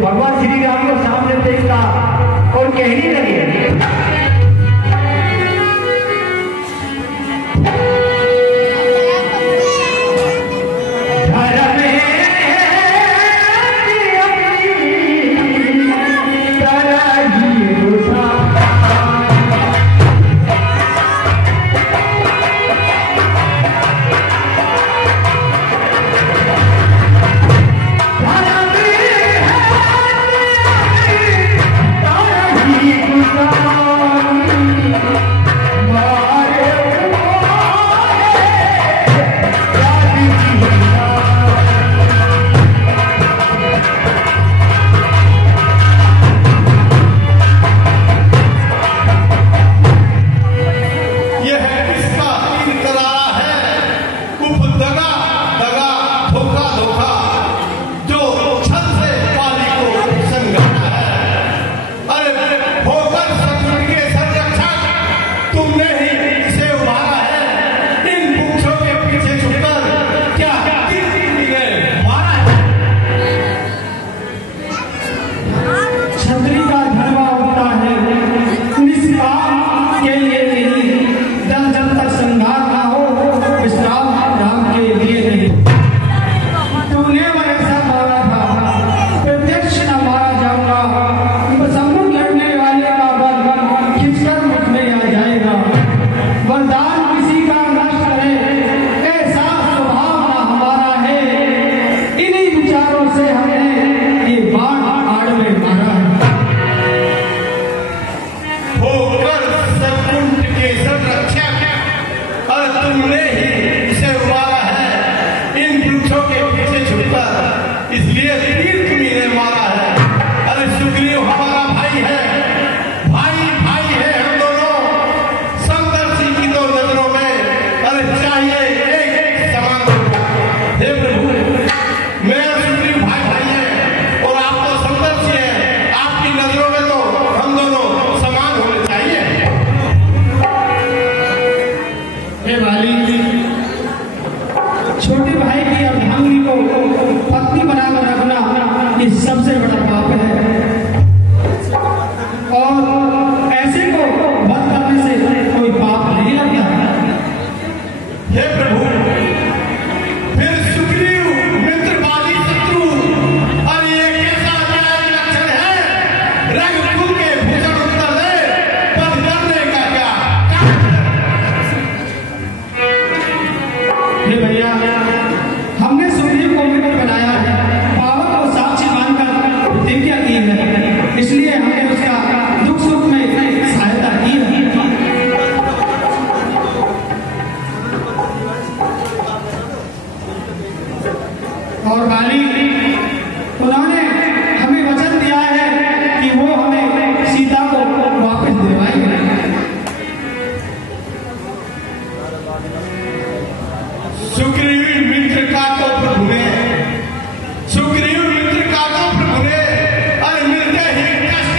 भगवान श्री राम को सामने देखा और कहने लगे, छोटे भाई की अर्धांगिनी को पत्नी बनाकर रखना ये सबसे बड़ा पाप है, और ऐसे को वध करने से कोई पाप नहीं लगता। हे प्रभु, फिर सुग्रीव मित्र वाली शत्रु और ये कैसा न्याय लक्षण है? रंगकुल के भूषण उत्तर दे, पद करने का क्या? हे भैया, हमने सुग्रीव को मित्र बनाया है, पावन को साक्षी मानकर प्रतिज्ञा की है, इसलिए हमने उसका दुख सुख में सहायता की है। और बाली, उन्होंने हमें वचन दिया है कि वो हमें सीता को वापस दिलवाएंगे। सुग्रीव मित्र का तो प्रभु ने, सुग्रीव मित्र का तो प्रभु ने, और मिलते ही कष्ट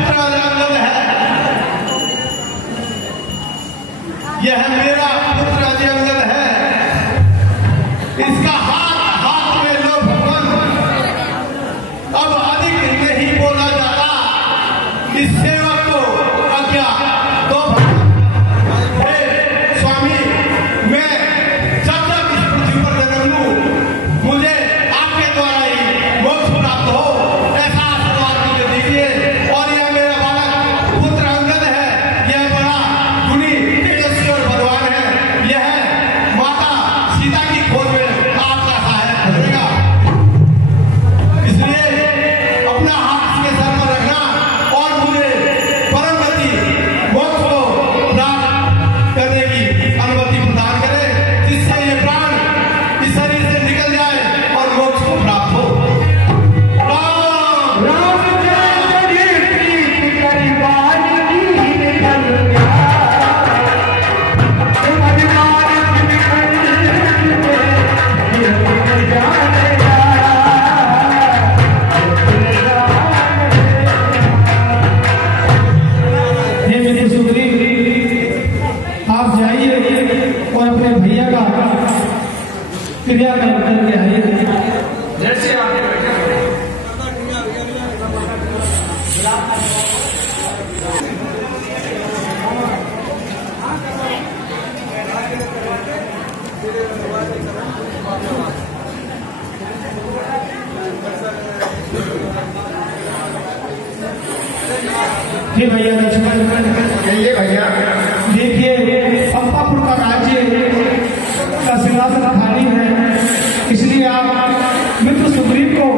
पुत्र अजंगद है, यह मेरा पुत्र अजंगद है। इसका हाथ में लो भगवान। अब अधिक नहीं बोला जाता, इस सेवक को आज्ञा दो भगवान। हे स्वामी, मैं जब तक इस पृथ्वी पर जन्म लूं, मुझे आपके द्वारा ही मोक्ष प्राप्त हो, ऐसा आशीर्वाद मुझे दीजिए। और यह मेरा बालक पुत्र अंगद है, यह बड़ा गुणी, तेजस्वी और बलवान है। यह माता सीता की खोज में आपका सहायक बनेगा। इसलिए अपना हाथ इसके सर पर रखना और मुझे परम गति मोक्ष को प्राप्त करने की अनुमति प्रदान करे, जिससे ये प्राण इस शरीर से निकल जाए और मोक्ष को प्राप्त हो। राम हे मित्र सुग्रीव, आप जाइए और अपने भैया का क्रियाक्रम करके आइए। जैसे आगे हे भैया लक्ष्मण, कहिए भैया। देखिए पंपापुर का राज्य का सिंहासन खाली है, इसलिए आप मित्र सुग्रीव को